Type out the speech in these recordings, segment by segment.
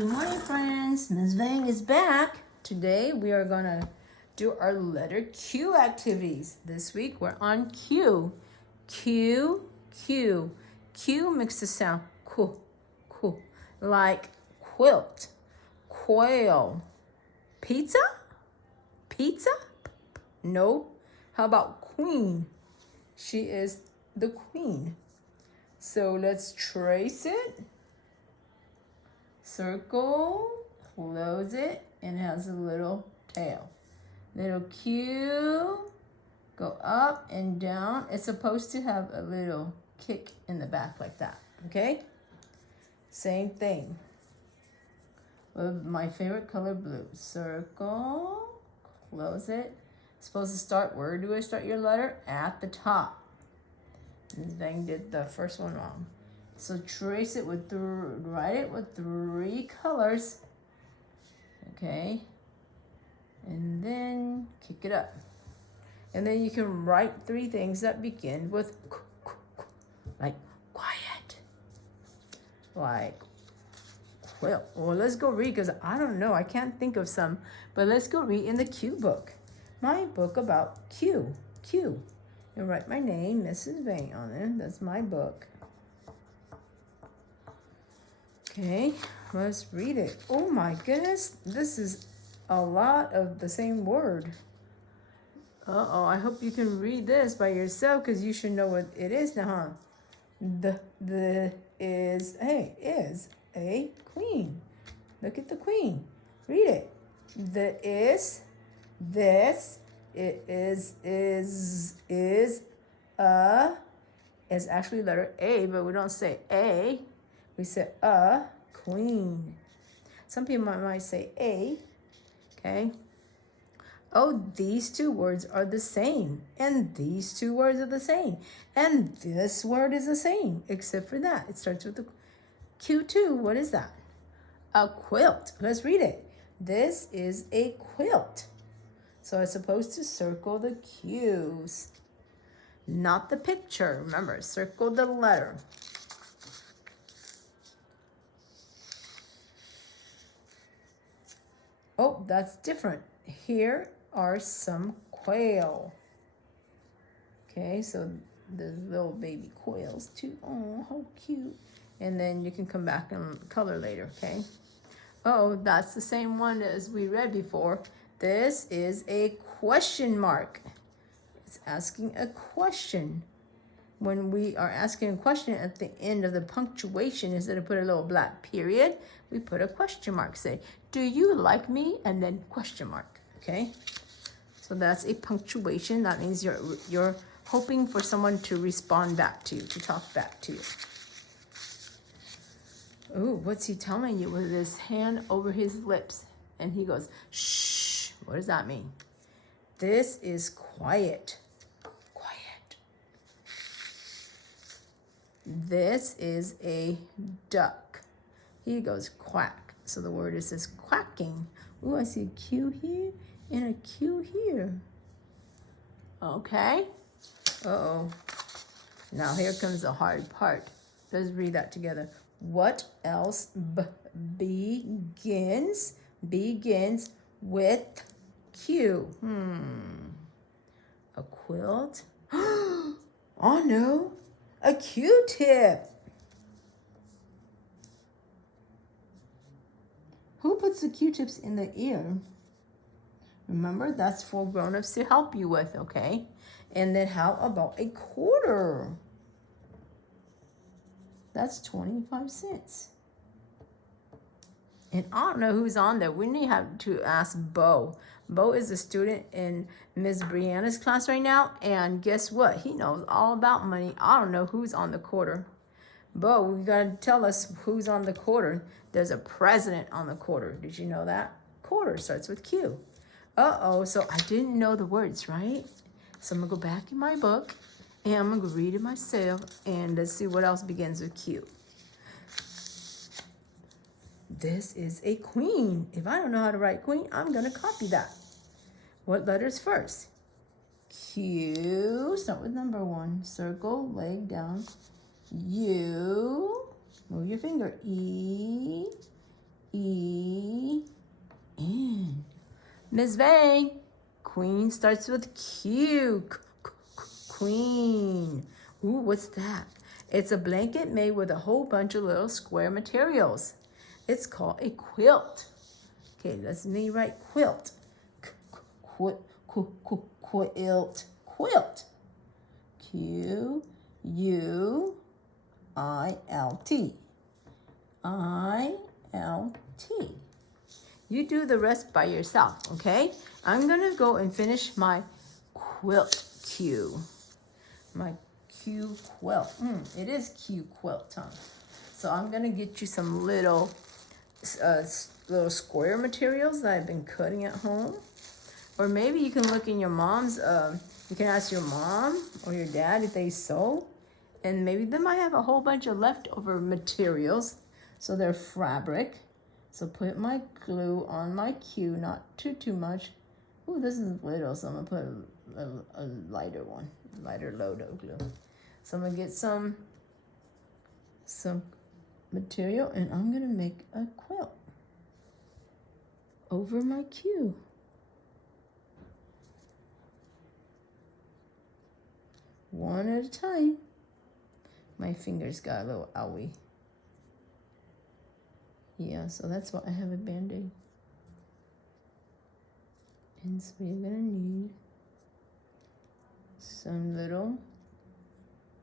Good morning, friends. Ms. Vang is back. Today we are going to do our letter Q activities. This week we're on Q. Q, Q. Q makes the sound ku, ku, like quilt, quail, pizza, pizza. No. How about queen? She is the queen. So let's trace it. Circle, close it, and it has a little tail. Little Q, go up and down. It's supposed to have a little kick in the back like that, okay? Same thing. With my favorite color, blue. Circle, close it. Supposed to start, where do I start your letter? At the top. Ms. Vang did the first one wrong. So trace it with, write it with 3 colors, okay? And then kick it up. And then you can write 3 things that begin with k, k, k, like quiet, like quilt. Well, let's go read, because I don't know, I can't think of some, but let's go read in the Q book. My book about Q, Q. And write my name, Mrs. Vang, on there. That's my book. Okay, let's read it. Oh my goodness, this is a lot of the same word. Uh-oh, I hope you can read this by yourself, because you should know what it is now, huh? The is a queen. Look at the queen. Read it. The is, this, it is a, is actually letter A, but we don't say A. We say a queen. Some people might say a, okay? Oh, these 2 words are the same, and these 2 words are the same, and this word is the same, except for that. It starts with the Q2. What is that? A quilt. Let's read it. This is a quilt. So I'm supposed to circle the Q's, not the picture. Remember, circle the letter. Oh, that's different. Here are some quail. Okay, so the little baby quails too. Oh, how cute. And then you can come back and color later, okay? Oh, that's the same one as we read before. This is a question mark. It's asking a question. When we are asking a question at the end of the punctuation, instead of put a little black period, we put a question mark. Say, do you like me? And then question mark, okay? So that's a punctuation. That means you're hoping for someone to respond back to you, to talk back to you. Ooh, what's he telling you with his hand over his lips? And he goes, shh. What does that mean? This is quiet. This is a duck. He goes quack. So the word is quacking. Ooh, I see a Q here and a Q here. Okay. Uh-oh. Now here comes the hard part. Let's read that together. What else begins with Q? A quilt? Oh no. A Q-tip. Who puts the Q-tips in the ear? Remember, that's for grown-ups to help you with, okay? And then how about a quarter? That's 25 cents. And I don't know who's on there. We need to have to ask Bo. Bo is a student in Ms. Brianna's class right now. And guess what? He knows all about money. I don't know who's on the quarter. Bo, we got to tell us who's on the quarter. There's a president on the quarter. Did you know that? Quarter starts with Q. Uh-oh, so I didn't know the words, right? So I'm going to go back in my book. And I'm going to read it myself. And let's see what else begins with Q. This is a queen. If I don't know how to write queen, I'm going to copy that. What letters first? Q. Start with number 1. Circle, leg down. U. Move your finger. E. E, N. Ms. Vang, queen starts with Q. Queen. Ooh, what's that? It's a blanket made with a whole bunch of little square materials. It's called a quilt. Okay, let's me write quilt. Quilt. Quilt. Q-U-I-L-T. I-L-T. You do the rest by yourself, okay? I'm gonna go and finish my quilt Q. My Q quilt. It is Q quilt, huh? So I'm gonna get you some little square materials that I've been cutting at home. Or maybe you can look in your mom's, you can ask your mom or your dad if they sew. And maybe they might have a whole bunch of leftover materials. So they're fabric. So put my glue on my Q, not too much. Ooh, this is little, so I'm gonna put a lighter one, lighter load of glue. So I'm gonna get some material and I'm gonna make a quilt over my Q. One at a time. My fingers got a little owie. Yeah, so that's why I have a Band-Aid. And so you're gonna need some little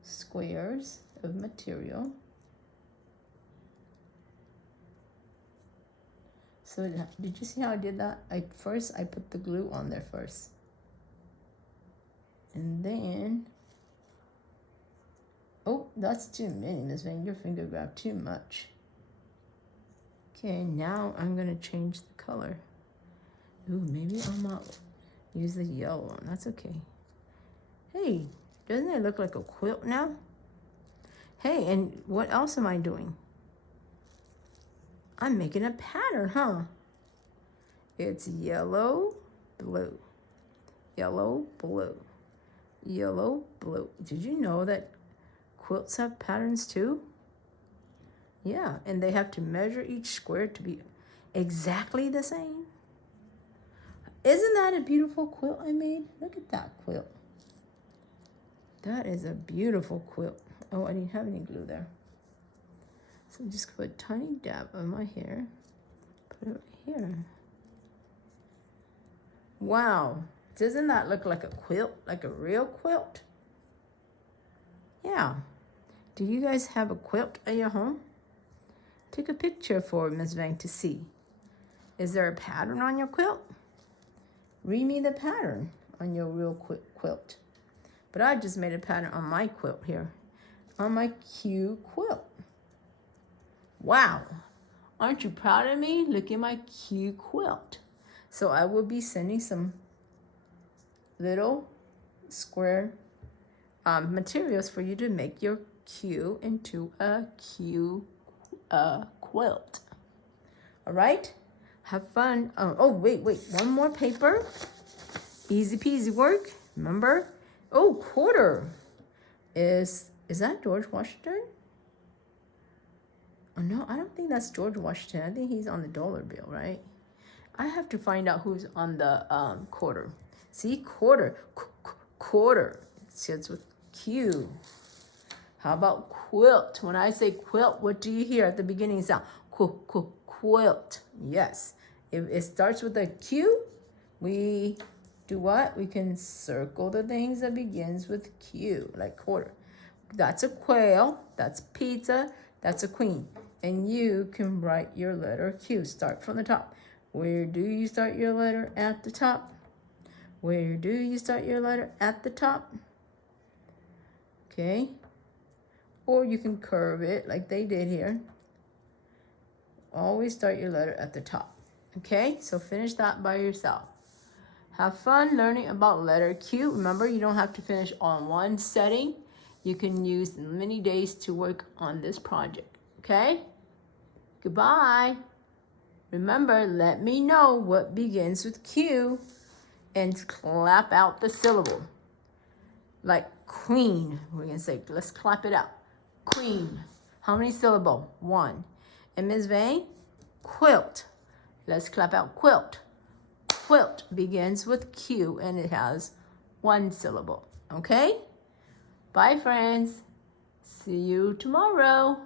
squares of material. So did you see how I did that? First I put the glue on there first. And then, oh, that's too many, Ms. Vang. Your finger grabbed too much. Okay, now I'm gonna change the color. Ooh, maybe I'll not use the yellow one. That's okay. Hey, doesn't it look like a quilt now? Hey, and what else am I doing? I'm making a pattern, huh? It's yellow, blue, yellow, blue, yellow, blue. Did you know that quilts have patterns too? Yeah, and they have to measure each square to be exactly the same. Isn't that a beautiful quilt I made? Look at that quilt. That is a beautiful quilt. Oh, I didn't have any glue there. So just put a tiny dab on my hair. Put it right here. Wow, doesn't that look like a quilt, like a real quilt? Yeah. Do you guys have a quilt at your home? Take a picture for Ms. Vang to see. Is there a pattern on your quilt? Read me the pattern on your real quilt. But I just made a pattern on my quilt here, on my Q quilt. Wow, aren't you proud of me? Look at my Q quilt. So I will be sending some little square materials for you to make your Q into a Q quilt. All right, have fun. Oh, wait, one more paper. Easy peasy work, remember? Oh, quarter. Is that George Washington? Oh, no, I don't think that's George Washington. I think he's on the dollar bill, right? I have to find out who's on the quarter. See, quarter. Quarter. It starts with Q. How about quilt? When I say quilt, what do you hear at the beginning sound? Quilt. Yes. If it starts with a Q, we do what? We can circle the things that begins with Q, like quarter. That's a quail. That's pizza. That's a queen. And you can write your letter Q. Start from the top. Where do you start your letter? At the top. Where do you start your letter? At the top. Okay. Or you can curve it like they did here. Always start your letter at the top. Okay, so finish that by yourself. Have fun learning about letter Q. Remember, you don't have to finish on one setting. You can use many days to work on this project. Okay? Goodbye. Remember, let me know what begins with Q and clap out the syllable. Like queen. We're going to say, let's clap it out. Queen. How many syllable? One. And Ms. Vang, quilt. Let's clap out quilt. Quilt begins with Q and it has one syllable. Okay? Bye, friends. See you tomorrow.